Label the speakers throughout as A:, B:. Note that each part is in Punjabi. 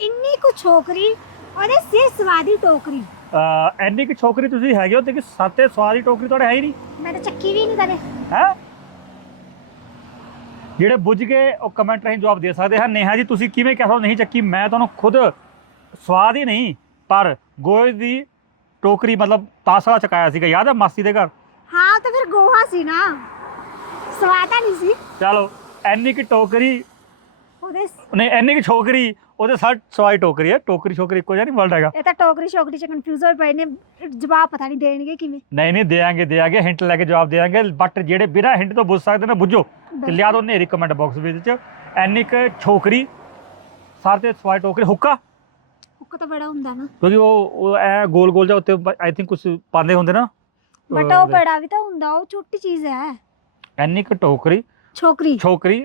A: ਇੰਨੀ ਕੁ ਛੋਕਰੀ ਉਹਦੇ ਸਿਰ ਸਵਾਦੀ ਟੋਕਰੀ।
B: ਅਹ ਐਨੀ ਕਿ ਛੋਕਰੀ ਤੁਸੀਂ ਹੈਗੇ ਹੋ ਤੇ ਕਿ ਸਾਤੇ ਸਵਾਦੀ ਟੋਕਰੀ ਤੁਹਾਡੇ ਹੈ ਹੀ ਨਹੀਂ?
A: ਮੈਂ ਤਾਂ ਚੱਕੀ ਵੀ ਨਹੀਂ ਕਦੇ।
B: ਹੈ? ਜਿਹੜੇ ਬੁੱਝ ਕੇ ਉਹ ਕਮੈਂਟ ਰਾਹੀਂ ਜਵਾਬ ਦੇ ਸਕਦੇ ਹਨ। ਨੇਹਾ ਜੀ ਤੁਸੀਂ ਕਿਵੇਂ ਕਹਿ ਸਕਦੇ ਹੋ ਨਹੀਂ ਚੱਕੀ ਮੈਂ ਤੁਹਾਨੂੰ ਖੁਦ ਸਵਾਦ ਹੀ ਨਹੀਂ ਪਰ ਗੋਹੇ ਦੀ ਟੋਕਰੀ ਮਤਲਬ ਤਾਸਲਾ ਚਕਾਇਆ ਸੀਗਾ ਯਾਦ ਹੈ ਮਾਸੀ ਦੇ ਘਰ?
A: ਹਾਂ ਤਾਂ ਫਿਰ ਗੋਹਾ ਸੀ ਨਾ। ਸਵਾਦਾ ਨਹੀਂ ਸੀ।
B: ਚਲੋ ਐਨੀ ਕਿ ਟੋਕਰੀ
A: ਉਹਦੇ ਸ-
B: ਨਹੀਂ ਐਨੀ ਕਿ ਛੋਕਰੀ ਉਹਦੇ ਸੱਟ ਸਵਾਈ ਟੋਕਰੀ ਹੈ ਟੋਕਰੀ ਛੋਕਰੀ ਇੱਕੋ ਜਿਹਾ ਨਹੀਂ ਵਰਡ ਹੈਗਾ।
A: ਇਹ ਤਾਂ ਟੋਕਰੀ ਸ਼ੋਕਰੀ ਚ ਕਨਫਿਊਜ਼ ਹੋਏ ਪਏ ਨੇ ਜਵਾਬ ਪਤਾ ਨਹੀਂ ਦੇਣਗੇ ਕਿਵੇਂ।
B: ਨਹੀਂ ਨਹੀਂ ਦੇਾਂਗੇ ਦੇਾਂਗੇ ਹਿੰਟ ਲੈ ਕੇ ਜਵਾਬ ਦੇਾਂਗੇ ਬਟ ਜਿਹੜੇ ਬਿਨਾਂ ਹਿੰਟ ਤੋਂ ਬੁੱਝ ਸਕਦੇ ਨੇ ਬੁੱਝੋ ਤੇ ਲਿਆ ਦੋ ਨੇਰੀ ਕਮੈਂਟ ਬਾਕਸ ਵਿੱਚ ਐਨੀ ਕਿ ਛੋਕਰੀ ਸਰ ਤੇ ਸਵਾਈ ਟੋਕਰੀ ਹੁੱਕਾ।
A: ਹੁੱਕ ਤਾਂ ਬੜਾ ਹੁੰਦਾ ਨਾ।
B: ਕਿਉਂਕਿ ਉਹ ਐ ਗੋਲ ਗੋਲ ਜਿਹਾ ਉੱਤੇ ਆਈ ਥਿੰਕ ਕੁਝ ਪਾਉਂਦੇ ਹੁੰਦੇ ਨਾ।
A: ਬਟ ਉਹ ਬੜਾ ਵੀ ਤਾਂ ਹੁੰਦਾ ਉਹ ਛੋਟੀ ਚੀਜ਼ ਹੈ।
B: ਐਨੀ ਕੁ ਟੋਕਰੀ
A: ਛੋਕਰੀ।
B: ਛੋਕਰੀ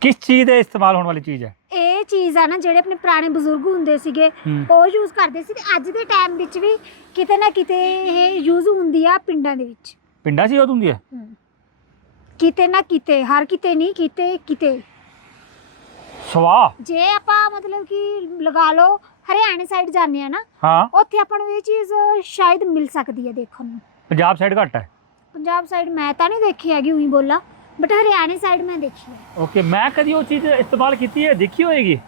B: ਕਿਸ ਚੀਜ਼ ਦੇ ਇਸਤੇਮਾਲ ਹੋਣ ਵਾਲੀ ਚੀਜ਼ ਹੈ?
A: ਇਹ ਚੀਜ਼ ਆ ਨਾ ਜਿਹੜੇ ਆਪਣੇ ਪੁਰਾਣੇ ਬਜ਼ੁਰਗ ਹੁੰਦੇ ਸੀਗੇ
B: ਹੂੰ।
A: ਉਹ ਯੂਜ਼ ਕਰਦੇ ਸੀ ਤੇ ਅੱਜ ਦੇ ਟਾਈਮ ਵਿੱਚ ਵੀ ਕਿਤੇ ਨਾ ਕਿਤੇ ਇਹ ਯੂਜ਼ ਹੁੰਦੀ ਆ ਪਿੰਡਾਂ ਦੇ ਵਿੱਚ।
B: ਪਿੰਡਾਂ 'ਚ ਹੀ ਉਹ ਹੁੰਦੀ ਹੈ?
A: ਕਿਤੇ ਨਾ ਕਿਤੇ ਹਰ ਕਿਤੇ ਨਹੀਂ ਕਿਤੇ ਕਿਤੇ।
B: ਸਵਾ
A: ਜੇ ਆਪਾਂ ਮਤਲਬ ਕਿ ਲਗਾ ਲਓ ਹਰਿਆਣੇ ਸਾਈਡ ਜਾਂਦੇ ਆ ਨਾ
B: ਹਾਂ।
A: ਉੱਥੇ ਆਪਾਂ ਨੂੰ ਇਹ ਚੀਜ਼ ਸ਼ਾਇਦ ਮਿਲ ਸਕਦੀ ਹੈ ਦੇਖਣ ਨੂੰ।
B: ਪੰਜਾਬ ਸਾਈਡ ਘੱਟ ਹੈ।
A: ਪੰਜਾਬ ਸਾਈਡ ਮੈਂ ਤਾਂ ਨਹੀਂ ਦੇਖੀ ਹੈਗੀ ਉਹੀ ਬੋਲਾਂ। ਬਟ ਹਰਿਆਣੇ ਸਾਈਡ ਮੈਂ ਦੇਖੀ ਹੈ
B: ਓਕੇ ਮੈਂ ਕਦੀ ਉਹ ਚੀਜ਼ ਇਸਤੇਮਾਲ ਕੀਤੀ ਹੈ ਦੇਖੀ ਹੋਏਗੀ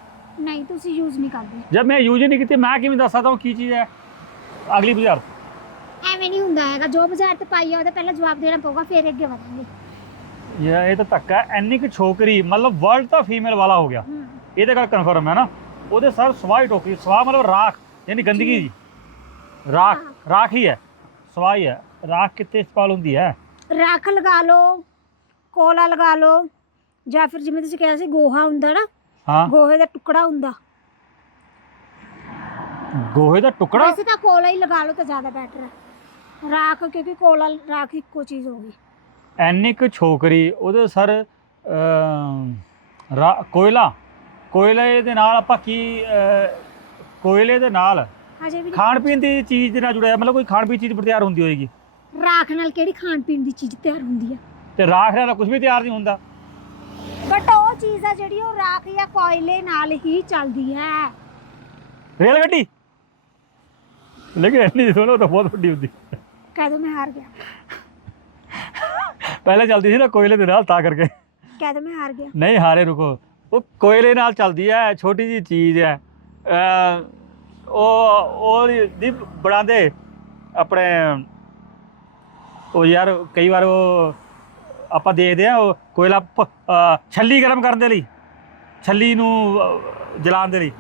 A: ਨਹੀਂ ਤੁਸੀਂ ਯੂਜ਼ ਨਹੀਂ ਕਰਦੇ
B: ਜਦ ਮੈਂ ਯੂਜ਼ ਹੀ ਨਹੀਂ ਕੀਤੀ ਮੈਂ ਕਿਵੇਂ ਦੱਸ ਸਕਦਾ ਹਾਂ ਕੀ ਚੀਜ਼ ਹੈ ਅਗਲੀ ਬਾਜ਼ਾਰ
A: ਐਵੇਂ ਨਹੀਂ ਹੁੰਦਾ ਹੈਗਾ ਜੋ ਬਾਜ਼ਾਰ ਤੇ ਪਾਈ ਆ ਉਹਦਾ ਪਹਿਲਾਂ ਜਵਾਬ ਦੇਣਾ ਪਊਗਾ ਫਿਰ ਅੱਗੇ ਵਧਾਂਗੇ
B: ਇਹ ਇਹ ਤਾਂ ਧੱਕਾ। ਐਨੀ ਕਿ ਛੋਕਰੀ ਮਤਲਬ ਵਰਲਡ ਤਾਂ ਫੀਮੇਲ ਵਾਲਾ ਹੋ ਗਿਆ
A: ਹੂੰ
B: ਇਹਦੇ ਗੱਲ ਕਨਫਰਮ ਹੈ ਨਾ ਉਹਦੇ ਸਰ ਸਵਾਈ ਟੋਕਰੀ ਸਵਾ ਮਤਲਬ ਰਾਖ ਯਾਨੀ ਗੰਦਗੀ ਜੀ ਰਾਖ ਰਾਖ ਹੀ ਹੈ ਸਵਾਈ ਹੈ ਰਾਖ ਕਿੱਥੇ ਇਸਤੇਮਾਲ ਹੁੰਦੀ ਹੈ
A: ਰੱਖ ਲਗਾ ਲਓ ਕੋਲਾ ਲਗਾ ਲਓ ਜਾਂ ਫਿਰ ਜਿਵੇਂ ਤੁਸੀਂ ਕਿਹਾ ਸੀ ਗੋਹਾ ਹੁੰਦਾ ਨਾ
B: ਹਾਂ।
A: ਗੋਹੇ ਦਾ ਟੁਕੜਾ ਹੁੰਦਾ।
B: ਗੋਹੇ ਦਾ ਟੁਕੜਾ?
A: ਵੈਸੇ ਤਾਂ ਕੋਲਾ ਹੀ ਲਗਾ ਲਓ ਤਾਂ ਜ਼ਿਆਦਾ ਬੈਟਰ ਹੈ। ਰਾਖ ਕਿਉਂਕਿ ਕੋਲਾ ਰਾਖ ਇੱਕੋ ਚੀਜ਼ ਹੋ ਗਈ।
B: ਐਨੀ ਕੁ ਛੋਕਰੀ ਉਹਦੇ ਸਰ ਰਾ- ਕੋਇਲਾ। ਕੋਇਲੇ ਦੇ ਨਾਲ ਆਪਾਂ ਕੀ ਕੋਇਲੇ ਦੇ ਨਾਲ
A: ਹਜੇ ਵੀ ਨਹੀਂ
B: ਖਾਣ ਪੀਣ ਦੀ ਚੀਜ਼ ਦੇ ਨਾਲ ਜੁੜਿਆ ਮਤਲਬ ਕੋਈ ਖਾਣ ਪੀਣ ਚੀਜ਼ ਤਿਆਰ ਹੁੰਦੀ ਹੋਏਗੀ?
A: ਰਾਖ ਨਾਲ ਕਿਹੜੀ ਖਾਣ ਪੀਣ ਦੀ ਚੀਜ਼ ਤਿਆਰ ਹੁੰਦੀ ਆ?
B: ਤੇ ਰਾਖ ਨਾਲ ਕੁਝ ਵੀ ਤਿਆਰ ਨਹੀਂ ਹੁੰਦਾ।
A: ਬਟ ਉਹ ਚੀਜ਼ ਆ ਜਿਹੜੀ ਉਹ ਰਾਖ ਜਾਂ ਕੋਇਲੇ ਨਾਲ ਹੀ ਚੱਲਦੀ ਹੈ।
B: ਰੇਲ ਗੱਡੀ? ਲੇਕਿਨ ਐਨੀ ਸੁਣੋ ਤਾਂ ਬਹੁਤ ਵੱਡੀ ਹੁੰਦੀ।
A: ਕਹਿ ਦੋ ਮੈਂ ਹਾਰ ਗਿਆ।
B: ਪਹਿਲੇ ਚੱਲਦੀ ਸੀ ਨਾ ਕੋਇਲੇ ਦੇ ਨਾਲ ਤਾਂ ਕਰਕੇ।
A: ਕਹਿ ਦੋ ਮੈਂ ਹਾਰ ਗਿਆ।
B: ਨਹੀਂ ਹਾਰੇ ਰੁਕੋ। ਉਹ ਕੋਇਲੇ ਨਾਲ ਚੱਲਦੀ ਹੈ ਛੋਟੀ ਜੀ ਚੀਜ਼ ਹੈ। ਉਹ ਉਹ ਦੀ ਬਣਾਉਂਦੇ। ਆਪਣੇ ਉਹ ਯਾਰ ਕਈ ਵਾਰ ਉਹ ਆਪਾਂ ਦੇਖਦੇ ਆ ਕੋਇਲਾ ਪ- ਅ, ਛੱਲੀ ਗਰਮ ਕਰਨ ਦੇ ਲਈ ਛੱਲੀ ਨੂੰ ਅ, ਜਲਾਉਣ ਦੇ ਲਈ।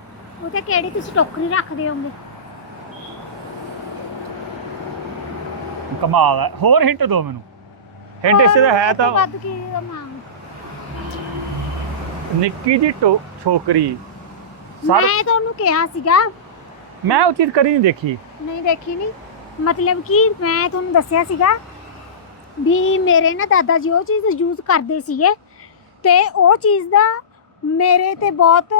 A: ਉਹ ਤੇ ਕਿਹੜੀ ਤੁਸੀਂ ਟੋਕਰੀ ਰੱਖਦੇ ਹੋਗੇ
B: ਕਮਾਲ ਹੈ। ਹੋਰ ਹਿੰਟ ਦਿਓ ਮੈਨੂੰ। ਹਿੰਟ ਇਸੇ ਦਾ ਹੈ ਤਾਂ
A: ਵੱਧ ਕੀ ਮੰਗ
B: ਨਿੱਕੀ ਜੀ ਟੋ- ਛੋਕਰੀ। ਸਰ
A: ਮੈਂ ਤੁਹਾਨੂੰ ਕਿਹਾ ਸੀਗਾ।
B: ਮੈਂ ਉਹ ਚੀਜ਼ ਕਰੀ ਨਹੀਂ ਦੇਖੀ।
A: ਨਹੀਂ ਦੇਖੀ ਨਹੀਂ ਮਤਲਬ ਕਿ ਮੈਂ ਤੁਹਾਨੂੰ ਦੱਸਿਆ ਸੀਗਾ ਵੀ ਮੇਰੇ ਨਾ ਦਾਦਾ ਜੀ ਉਹ ਚੀਜ਼ ਯੂਜ਼ ਕਰਦੇ ਸੀਗੇ ਤੇ ਉਹ ਚੀਜ਼ ਦਾ ਮੇਰੇ ਤੇ ਬਹੁਤ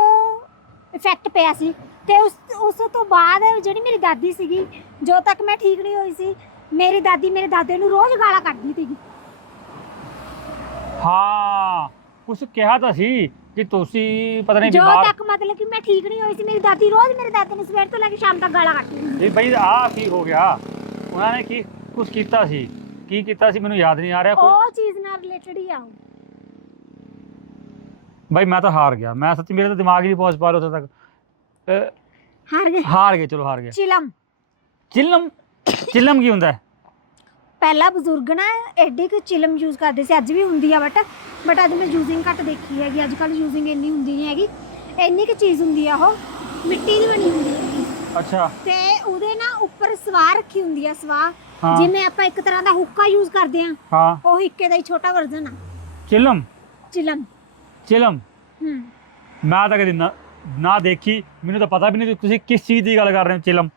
A: ਇਫੈਕਟ ਪਿਆ ਸੀ। ਤੇ ਉਸ ਉਸ ਤੋਂ ਬਾਅਦ ਜਿਹੜੀ ਮੇਰੀ ਦਾਦੀ ਸੀਗੀ ਜੋ ਤੱਕ ਮੈਂ ਠੀਕ ਨਹੀਂ ਹੋਈ ਸੀ ਮੇਰੀ ਦਾਦੀ ਮੇਰੇ ਦਾਦੇ ਨੂੰ ਰੋਜ਼ ਗਾਲਾਂ ਕੱਢਦੀ ਸੀਗੀ।
B: ਹਾਂ ਕੁਛ ਕਿਹਾ ਤਾਂ ਸੀ ਕਿ ਤੁਸੀਂ ਪਤਾ ਨਹੀਂ
A: ਜੋ
B: ਬਿਮਾਰ
A: ਤੱਕ ਮਤਲਬ ਕਿ ਮੈਂ ਠੀਕ ਨਹੀਂ ਹੋਈ ਸੀ ਮੇਰੀ ਦਾਦੀ ਰੋਜ਼ ਮੇਰੇ ਦਾਦੇ ਨੂੰ ਸਵੇਰ ਤੋਂ ਲੈ ਕੇ ਸ਼ਾਮ ਤੱਕ ਗਾਲਾਂ ਕੱਢਦੀ ਸੀ।
B: ਇਹ ਬਈ ਆਹ ਕੀ ਹੋ ਗਿਆ? ਉਹਨਾਂ ਨੇ ਕੀ ਕੁਛ ਕੀਤਾ ਸੀ? ਕੀ ਕੀਤਾ ਸੀ ਮੈਨੂੰ ਯਾਦ ਨਹੀਂ ਆ ਰਿਹਾ ਕੋਈ?
A: ਉਹ ਚੀਜ਼ ਨਾਲ ਰਿਲੇਟਡ ਹੀ ਆ ਉਹ।
B: ਬਈ ਮੈਂ ਤਾਂ ਹਾਰ ਗਿਆ। ਮੈਂ ਸੱਚੀ ਮੇਰੇ ਤਾਂ ਦਿਮਾਗ ਹੀ ਨਹੀਂ ਪਹੁੰਚ ਪਾ ਰਿਹਾ ਉੱਥੇ ਤੱਕ। ਅਹ,
A: ਹਾਰ ਗਏ।
B: ਹਾਰ ਗਏ ਚਲੋ ਹਾਰ ਗਏ।
A: ਚਿਲਮ।
B: ਚਿਲਮ? ਚਿਲਮ ਕੀ ਹੁੰਦਾ ਹੈ?
A: ਪਹਿਲਾਂ ਬਜ਼ੁਰਗ ਨਾ ਐਡੀ ਕੁ ਚਿਲਮ ਯੂਜ਼ ਕਰਦੇ ਸੀ। ਅੱਜ ਵੀ ਹੁੰਦੀ ਆ ਬਟ ਬਟ ਅੱਜ ਮੈਂ ਯੂਜ਼ਿੰਗ ਘੱਟ ਦੇਖੀ ਹੈਗੀ। ਅੱਜ ਕੱਲ ਯੂਜ਼ਿੰਗ ਇੰਨੀ ਹੁੰਦੀ ਨਹੀਂ ਹੈਗੀ। ਇੰਨੀ ਕੁ ਚੀਜ਼ ਹੁੰਦੀ ਆ ਉਹ। ਮਿੱਟੀ ਦੀ ਬਣੀ ਹੁੰਦੀ ਹੈਗੀ।
B: ਅੱਛਾ।
A: ਤੇ ਉਹਦੇ ਨਾ ਉੱਪਰ ਸਵਾਹ ਰੱਖੀ ਹੁੰਦੀ ਆ ਸਵਾਹ।
B: ਹਾਂ।
A: ਜਿਵੇਂ ਆਪਾਂ ਇੱਕ ਤਰ੍ਹਾਂ ਦਾ ਹੁੱਕਾ ਯੂਜ਼ ਕਰਦੇ ਆ
B: ਹਾਂ।
A: ਉਹ ਹਿੱਕੇ ਦਾ ਹੀ ਛੋਟਾ ਵਰਜ਼ਨ ਆ।
B: ਚਿਲਮ।
A: ਚਿਲਮ।
B: ਚਿਲਮ।
A: ਹੂੰ।
B: ਮੈਂ ਤਾਂ ਕਦੇ ਨਾ ਨਾ ਦੇਖੀ ਮੈਨੂੰ ਤਾਂ ਪਤਾ ਵੀ ਨਹੀਂ ਤੁਸੀਂ ਕਿਸ ਚੀਜ਼ ਦੀ ਗੱਲ ਕਰ ਰਹੇ ਹੋ ਚਿਲਮ।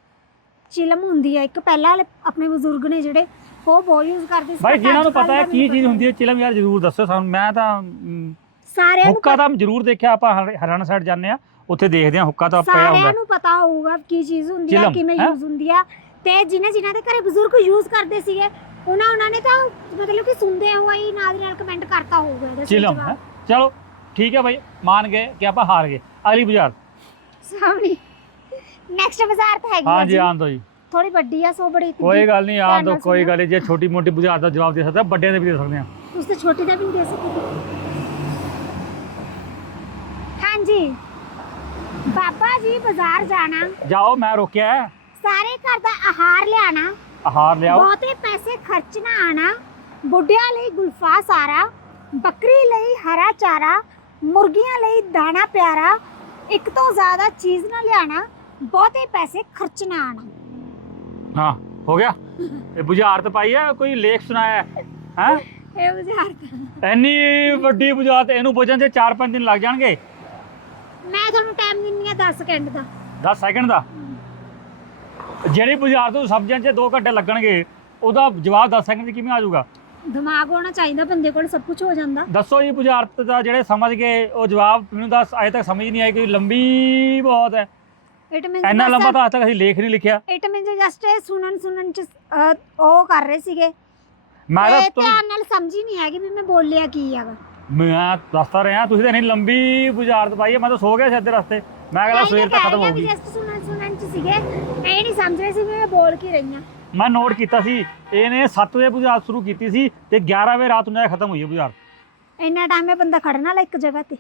A: ਚਿਲਮ ਹੁੰਦੀ ਆ ਇੱਕ ਪਹਿਲਾਂ ਵਾਲੇ ਆਪਣੇ ਬਜ਼ੁਰਗ ਨੇ ਜਿਹੜੇ ਉਹ ਬਹੁਤ ਯੂਜ਼ ਕਰਦੇ ਸੀ
B: ਭਾਈ
A: but
B: ਜਿਨ੍ਹਾਂ ਨੂੰ
A: ਅੱਜ-ਕੱਲ੍ਹ
B: ਪਤਾ ਹੈ ਕੀ ਚੀਜ਼। ਹੁੰਦੀ ਹੈ ਚਿਲਮ ਯਾਰ ਜ਼ਰੂਰ ਦੱਸੋ ਸਾਨੂੰ। ਮੈਂ ਤਾਂ ਮ,
A: ਸਾਰਿਆਂ ਨੂੰ
B: ਹੁੱਕਾ ਤਾਂ ਜ਼ਰੂਰ ਦੇਖਿਆ ਆਪਾਂ ਹਰ- ਹਰਿਆਣਾ ਸਾਈਡ ਜਾਂਦੇ ਆ ਉੱਥੇ ਦੇਖਦੇ ਆ ਹੁੱਕਾ ਤਾਂ ਪਿਆ
A: ਸਾਰਿਆਂ
B: ਹੁੰਦਾ।
A: ਨੂੰ ਪਤਾ ਹੋਊਗਾ ਕੀ ਚੀਜ਼ ਹੁੰਦੀ ਆ
B: ਚਿਲਮ,
A: ਕਿਵੇਂ
B: ਹੈਂ?
A: ਯੂਜ਼ ਹੁੰਦੀ ਆ। ਤੇ ਜਿਨ੍ਹਾਂ ਜਿਨ੍ਹਾਂ ਦੇ ਘਰੇ ਬਜ਼ੁਰਗ ਯੂਜ਼ ਕਰਦੇ ਸੀਗੇ ਉਹਨਾਂ ਉਹਨਾਂ ਨੇ ਤਾਂ ਮਤਲਬ ਕਿ ਸੁਣਦੇ ਹੋਏ ਹੀ ਨਾਲ ਦੀ ਨਾਲ ਕਮੈਂਟ ਕਰਤਾ ਹੋਊਗਾ ਇਹਦਾ ਸਹੀ
B: ਚਿਲਮ
A: ਜਵਾਬ।
B: ਹੈ? ਚਲੋ ਠੀਕ ਹੈ ਭਾਈ ਮੰਨ ਗਏ ਕਿ ਆਪਾਂ ਹਾਰ ਗਏ। ਅਗਲੀ ਬਾਜ਼ਾਰ।
A: ਸਾਹਮਣੇ। ਨੈਕਸਟ ਬਾਜ਼ਾਰ ਤਾਂ ਹੈਗੀ ਆ
B: ਹਾਂਜੀ
A: ਜੀ।
B: ਆਉਣ ਦੋ ਜੀ।
A: ਥੋੜੀ ਵੱਡੀ ਆ ਸੋ ਬੜੀ
B: ਕੋਈ ਗੱਲ ਨਹੀਂ
A: ਧਿਆਨ
B: ਦੋ ਕੋਈ। ਗੱਲ ਨਹੀਂ। ਜੇ ਛੋਟੀ ਮੋਟੀ ਬੁਝਾਰਤ ਦਾ ਜਵਾਬ ਦੇ ਸਕਦਾ ਵੱਡਿਆਂ ਦੇ ਵੀ ਦੇ ਸਕਦੇ ਆ।
A: ਤੁਸੀਂ ਤਾਂ ਛੋਟੀ ਦਾ ਵੀ ਨਹੀਂ ਦੇ ਸਕਦੇ। ਹਾਂਜੀ। ਬਾਬਾ ਜੀ ਬਾਜ਼ਾਰ ਜਾਣਾ।
B: ਜਾਓ ਮੈਂ ਰੋਕਿਆ ਹੈ।
A: ਸਾਰੇ ਘਰ ਦਾ ਆਹਾਰ ਲਿਆਣਾ।
B: ਆਹਾਰ ਲਿਆਓ।
A: ਬਹੁਤੇ ਪੈਸੇ ਖਰਚਣਾ ਆਣਾ। ਬੁੱਢਿਆਂ ਲਈ ਗੁਲਫਾ ਸਾਰਾ ਬੱਕਰੀ ਲਈ ਹਰਾ ਚਾਰਾ ਮੁਰਗੀਆਂ ਲਈ ਦਾਣਾ ਪਿਆਰਾ ਇੱਕ ਤੋਂ ਜ਼ਿਆਦਾ ਚੀਜ਼ ਨਾ ਲਿਆਣਾ। ਬਹੁਤੇ ਪੈਸੇ ਖਰਚਣਾ ਆਣਾ।
B: ਹਾਂ ਹੋ ਗਿਆ। ਇਹ ਬੁਝਾਰਤ ਪਾਈ ਹੈ ਕੋਈ ਲੇਖ ਸੁਣਾਇਆ? ਹੈ? ਹੈਂ?
A: ਇਹ ਬੁਝਾਰਤ।
B: ਇੰਨੀ ਵੱਡੀ ਬੁਝਾਰਤ ਇਹਨੂੰ ਬੁਝਣ ਤੇ 4-5 ਦਿਨ ਲੱਗ ਜਾਣਗੇ।
A: ਮੈਂ ਤੁਹਾਨੂੰ ਟਾਈਮ ਦਿੰਨੀ ਆ 10 ਸਕਿੰਟ ਦਾ।
B: 10 ਸੈਕਿੰਡ ਦਾ? ਜਿਹੜੀ ਬੁਝਾਰਤ ਨੂੰ ਸਮਝਣ 'ਚ 2 ਘੰਟੇ ਲੱਗਣਗੇ ਉਹਦਾ ਜਵਾਬ 10 ਸੈਕਿੰਡ 'ਚ ਕਿਵੇਂ ਆ ਜਾਊਗਾ?
A: ਦਿਮਾਗ ਹੋਣਾ ਚਾਹੀਦਾ ਬੰਦੇ ਕੋਲ ਸਭ ਕੁਝ ਹੋ ਜਾਂਦਾ।
B: ਦੱਸੋ ਜੀ ਬੁਝਾਰਤ ਦਾ ਜਿਹੜੇ ਸਮਝ ਗਏ ਉਹ ਜਵਾਬ ਮੈਨੂੰ ਦੱਸ ਅਜੇ ਤੱਕ ਸਮਝ ਨਹੀਂ ਆਈ ਕਿ ਲੰਬੀ ਬਹੁਤ ਹੈ।
A: ਇਟ ਮੀਨਸ
B: ਇੰਨਾ ਲੰਬਾ ਤਾਂ ਅੱਜ ਤੱਕ ਅਸੀਂ ਲੇਖ ਨਹੀਂ ਲਿਖਿਆ।
A: ਇਟ ਮੀਨਸ ਜਸਟ ਸੁਣਨ ਸੁਣਨ ਚ ਅਹ, ਉਹ ਕਰ ਰਹੇ ਸੀਗੇ।
B: ਮੈਂ ਤਾਂ
A: ਤੇ
B: ਤੁਹਾਨੂੰ-
A: ਧਿਆਨ ਨਾਲ ਸਮਝ ਹੀ ਨਹੀਂ ਹੈਗੀ ਵੀ ਮੈਂ ਬੋਲਿਆ ਕੀ ਹੈਗਾ।
B: ਮੈਂ ਦੱਸਦਾ ਰਿਹਾ ਤੁਸੀਂ ਤਾਂ ਇੰਨੀ ਲੰਬੀ ਬੁਝਾਰਤ ਪਾਈ ਹੈ ਮੈਂ ਤਾਂ ਸੋ ਗਿਆ ਸੀ ਅੱਧੇ ਰਸਤੇ। ਮੈਂ ਕਹਿੰਦਾ ਸਵੇਰ ਤੱਕ ਖਤਮ ਹੋ ਗਈ।
A: ਜਸਟ ਸੁਣਨ ਸੁਣਨ ਚ ਸੀਗੇ। ਇਹ ਨਹੀਂ ਸਮਝ ਰਹੇ ਸੀ ਵੀ ਮੈਂ ਬੋਲ ਕੀ ਰਹੀ ਹਾਂ।
B: ਮੈਂ ਨੋਟ ਕੀਤਾ ਸੀ ਇਹਨੇ 7 ਵਜੇ ਬੁਝਾਰਤ ਸ਼ੁਰੂ ਕੀਤੀ ਸੀ ਤੇ 11 ਵਜੇ ਰਾਤ ਨੂੰ ਕੇ ਖਤਮ ਹੋਈ ਹੈ ਬੁਝਾਰਤ
A: ਇੰਨਾ ਟਾਈਮ ਇਹ ਬੰਦਾ ਖੜਨ ਵਾਲਾ ਇੱਕ ਜਗ੍ਹਾ ਤੇ।